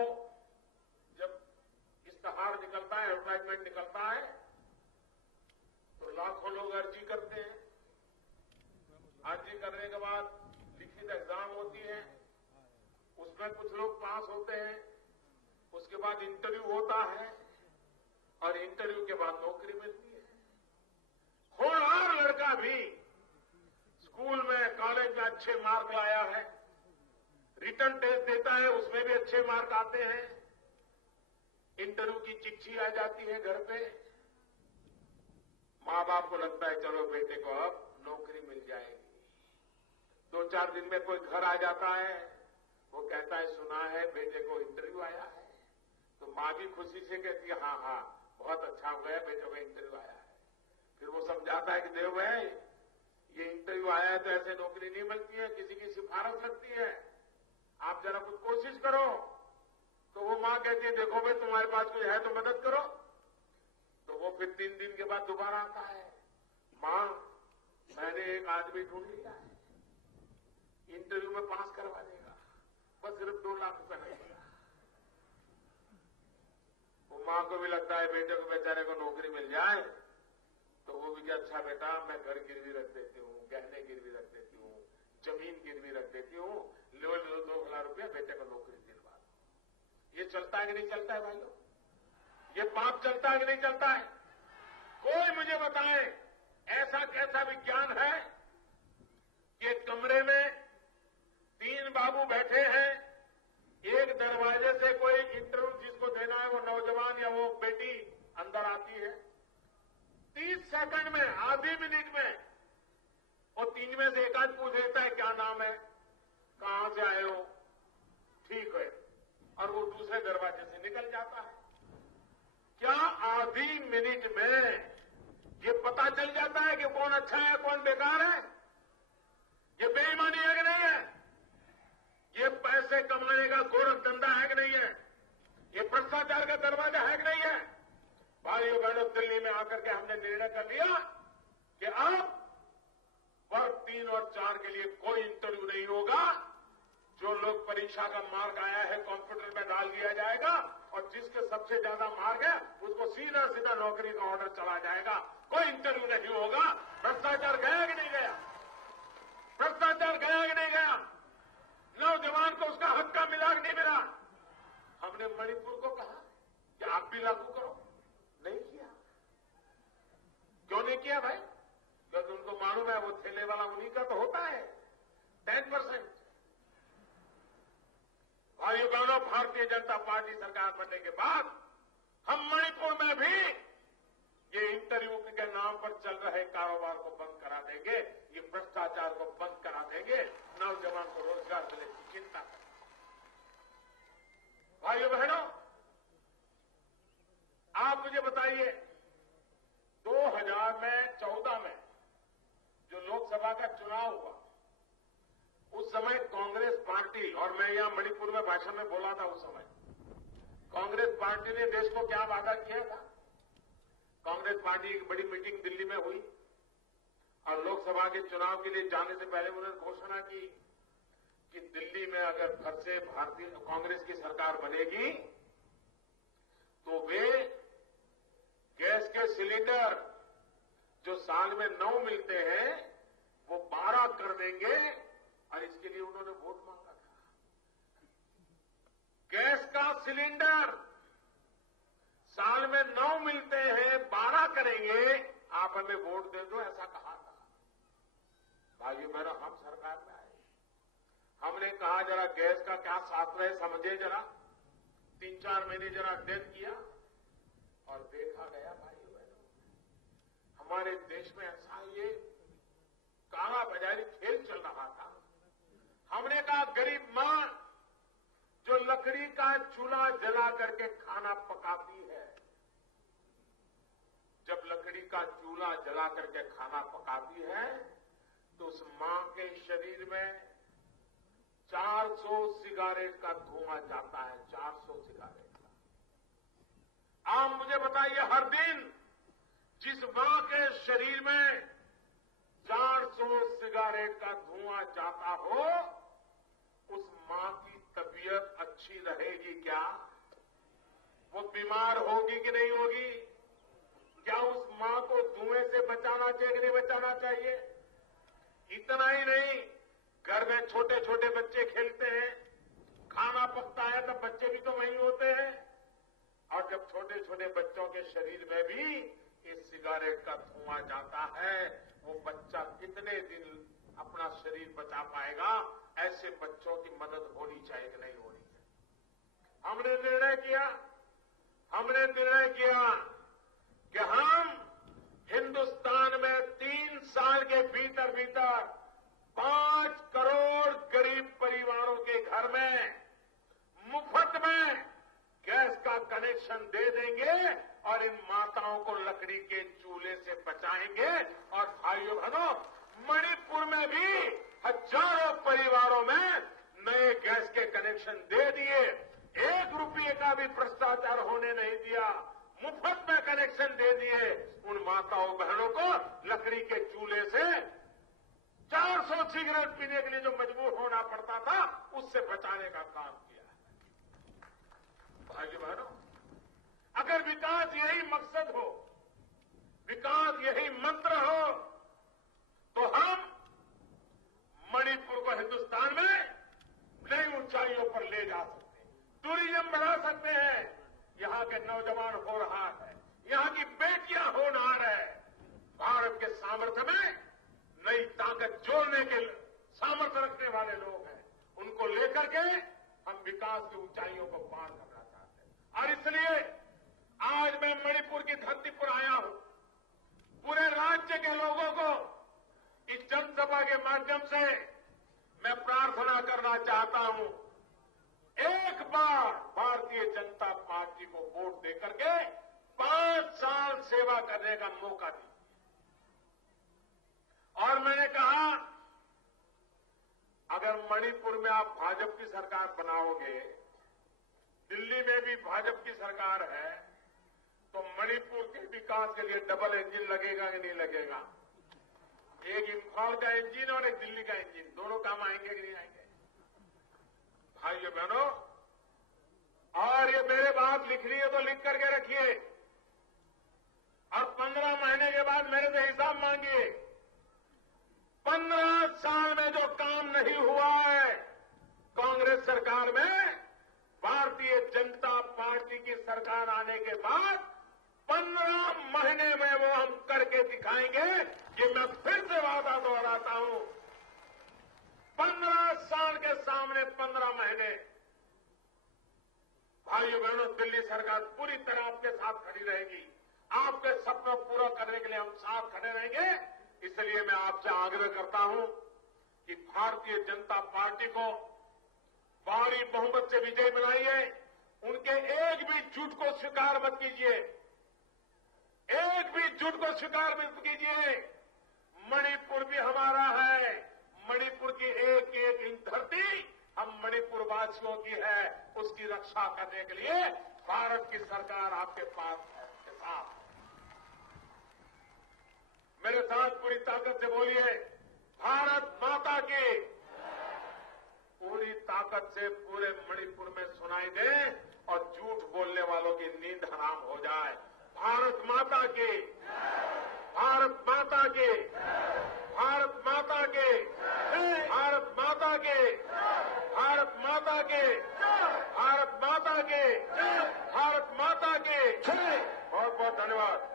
जब इश्तेहार निकलता है, एडवर्टाइजमेंट निकलता है, तो लाखों लोग अर्जी करते हैं। अर्जी करने के बाद लिखित एग्जाम होती है, उसमें कुछ लोग पास होते हैं, उसके बाद इंटरव्यू होता है और इंटरव्यू के बाद नौकरी मिलती है। होनहार लड़का भी स्कूल में, कॉलेज में अच्छे मार्क लाया है, रिटर्न टेस्ट देता है, उसमें भी अच्छे मार्क आते हैं, इंटरव्यू की चिट्ठी आ जाती है घर पे, मां बाप को लगता है चलो बेटे को अब नौकरी मिल जाएगी। 2-4 दिन में कोई घर आ जाता है, वो कहता है सुना है बेटे को इंटरव्यू आया है, तो मां भी खुशी से कहती है हाँ हाँ बहुत अच्छा हो गया, बेटे को इंटरव्यू आया है। फिर वो समझाता है कि देव भाई ये इंटरव्यू आया है तो ऐसे नौकरी नहीं मिलती है, किसी की सिफारिश लगती है, आप जरा कुछ कोशिश करो। तो वो मां कहती है देखो भाई तुम्हारे पास कोई है तो मदद करो। तो वो फिर 3 दिन के बाद दोबारा आता है, मां मैंने एक आदमी ढूंढ लिया है, इंटरव्यू में पास करवा देगा, बस सिर्फ 2 लाख रुपए लगेगा। वो मां को भी लगता है बेटे को बेचारे को नौकरी मिल जाए, तो वो भी क्या अच्छा बेटा मैं घर गिरवी रख देती हूँ, गहने गिरवी रख देती हूँ, जमीन गिरवी रख देती हूँ, लो 2 लाख रुपया बेटे को नौकरी दिलवा दो। ये चलता है कि नहीं चलता है भाइयों? ये पाप चलता है कि नहीं चलता है? कोई मुझे बताए ऐसा कैसा विज्ञान है कि एक कमरे में 3 बाबू बैठे हैं, एक दरवाजे से कोई इंटरव्यू जिसको देना है वो नौजवान या वो बेटी अंदर आती है, 30 सेकंड में, आधे मिनट में वो 3 में से एक आध पूछ लेता है क्या नाम है, कहां से आए हो, ठीक है, और वो दूसरे दरवाजे से निकल जाता है। क्या आधी मिनट में ये पता चल जाता है कि कौन अच्छा है कौन बेकार है? ये बेईमानी है कि नहीं है? ये पैसे कमाने का गोरख धंधा है कि नहीं है? ये भ्रष्टाचार का दरवाजा है कि नहीं है? भाइयों बहनों, दिल्ली में आकर के हमने निर्णय कर लिया कि अब वर्ग 3 और 4 के लिए कोई इंटरव्यू नहीं होगा। जो लोग परीक्षा का मार्क आया है कंप्यूटर में डाल दिया जाएगा और जिसके सबसे ज्यादा मार्क है उसको सीधा सीधा नौकरी का ऑर्डर चला जाएगा। कोई इंटरव्यू नहीं होगा। भ्रष्टाचार गया कि नहीं गया? भ्रष्टाचार गया कि नहीं गया? नौजवान को उसका हक का मिला कि नहीं मिला? हमने मणिपुर को कहा कि आप भी लागू करो, नहीं किया। क्यों नहीं किया भाई? क्योंकि उनको मालूम है वो ठेले वाला उन्हीं का तो होता है 10%। भाइयों बहनों, भारतीय जनता पार्टी सरकार बनने के बाद हम मणिपुर में भी ये इंटरव्यू के नाम पर चल रहे कारोबार को बंद करा देंगे, ये भ्रष्टाचार को बंद करा देंगे, नौजवान को रोजगार मिलने की चिंता करें। भाइयों बहनों, आप मुझे बताइए 2014 में जो लोकसभा का चुनाव हुआ उस समय कांग्रेस पार्टी, और मैं यहां मणिपुर में भाषण में बोला था उस समय, कांग्रेस पार्टी ने देश को क्या वादा किया था? कांग्रेस पार्टी की बड़ी मीटिंग दिल्ली में हुई और लोकसभा के चुनाव के लिए जाने से पहले उन्होंने घोषणा की कि दिल्ली में अगर फिर से भारतीय कांग्रेस की सरकार बनेगी तो वे गैस के सिलेंडर जो साल में 9 मिलते हैं वो 12 कर देंगे, और इसके लिए उन्होंने वोट मांगा था। गैस का सिलेंडर साल में 9 मिलते हैं, 12 करेंगे, आप हमें वोट दे दो, ऐसा कहा था। भाइयों बहनों, हम सरकार में आए, हमने कहा जरा गैस का क्या साथ रहे समझे, जरा 3-4 महीने जरा अध्ययन किया और देखा गया भाइयों बहनों, हमारे देश में ऐसा ये काला बाजारी खेल चल रहा था। हमने कहा गरीब मां जो लकड़ी का चूल्हा जला करके खाना पकाती है, जब लकड़ी का चूल्हा जला करके खाना पकाती है तो उस मां के शरीर में 400 सिगारेट का धुआं जाता है, 400 सिगारेट का। आप मुझे बताइए, हर दिन जिस मां के शरीर में 400 सिगारेट का धुआं जाता हो, उस मां की तबीयत अच्छी रहेगी क्या? वो बीमार होगी कि नहीं होगी? क्या उस मां को धुएं से बचाना चाहिए कि नहीं बचाना चाहिए? इतना ही नहीं, घर में छोटे छोटे बच्चे खेलते हैं, खाना पकता है तब बच्चे भी तो वहीं होते हैं, और जब छोटे छोटे बच्चों के शरीर में भी इस सिगारेट का धुआं जाता है, वो बच्चा कितने दिन अपना शरीर बचा पाएगा? ऐसे बच्चों की मदद होनी चाहिए कि नहीं होनी चाहिए? हमने निर्णय किया कि हम हिंदुस्तान में 3 साल के भीतर 5 करोड़ गरीब परिवारों के घर में मुफ्त में गैस का कनेक्शन दे देंगे और इन माताओं को लकड़ी के चूल्हे से बचाएंगे। और भाइयों बहनों, मणिपुर में भी हजारों परिवारों में नए गैस के कनेक्शन दे दिए, 1 रुपये का भी भ्रष्टाचार होने नहीं दिया, मुफ्त में कनेक्शन दे दिए। उन माताओं बहनों को लकड़ी के चूल्हे से 400 सिगरेट पीने के लिए जो मजबूर होना पड़ता था, उससे बचाने का काम किया है। भाइयों बहनों, अगर विकास यही मकसद हो, विकास यही मंत्र हो, तो हम मणिपुर को हिंदुस्तान में नई ऊंचाइयों पर ले जा सकते हैं, टूरिज्म बढ़ा सकते हैं, यहां के नौजवान हो रहा है, यहां की बेटियां होनहार है, भारत के सामर्थ्य में नई ताकत जोड़ने के सामर्थ्य रखने वाले लोग हैं, उनको लेकर के हम विकास की ऊंचाइयों को पार करना चाहते हैं। और इसलिए आज मैं मणिपुर की धरती पर आया हूं, पूरे राज्य के लोगों को इस जनसभा के माध्यम से मैं प्रार्थना करना चाहता हूं, एक बार भारतीय जनता पार्टी को वोट देकर के 5 साल सेवा करने का मौका दीजिए। और मैंने कहा, अगर मणिपुर में आप भाजपा की सरकार बनाओगे, दिल्ली में भी भाजपा की सरकार है, तो मणिपुर के विकास के लिए डबल इंजन लगेगा कि नहीं लगेगा? एक इम्फाल का इंजन और एक दिल्ली का इंजन, दोनों काम आएंगे कि नहीं आएंगे? भाइयों बहनों, और ये मेरे बात लिखनी है तो लिख करके रखिए, और 15 महीने के बाद मेरे से हिसाब मांगिए। 15 साल में जो काम नहीं हुआ है कांग्रेस सरकार में, भारतीय जनता पार्टी की सरकार आने के बाद 15 महीने में वो हम करके दिखाएंगे। ये मैं फिर से वादा दोहराता हूं, 15 साल के सामने 15 महीने। भाइयों बहनों, दिल्ली सरकार पूरी तरह आपके साथ खड़ी रहेगी, आपके सपनों पूरा करने के लिए हम साथ खड़े रहेंगे। इसलिए मैं आपसे आग्रह करता हूं कि भारतीय जनता पार्टी को भारी बहुमत से विजय बनाइए, उनके एक भी झूठ को स्वीकार मत कीजिए, एक भी झूठ को स्वीकार मत कीजिए। मणिपुर भी हमारा है, मणिपुर की एक एक इंच धरती हम मणिपुर वासियों की है, उसकी रक्षा करने के लिए भारत की सरकार आपके पास है, के साथ। मेरे साथ पूरी ताकत से बोलिए, भारत माता की। पूरी ताकत से पूरे मणिपुर में सुनाई दे और झूठ बोलने वालों की नींद हराम हो जाए। भारत माता की, भारत माता की, भारत माता की, भारत माता की, भारत माता की, भारत माता की, भारत माता की। बहुत बहुत धन्यवाद।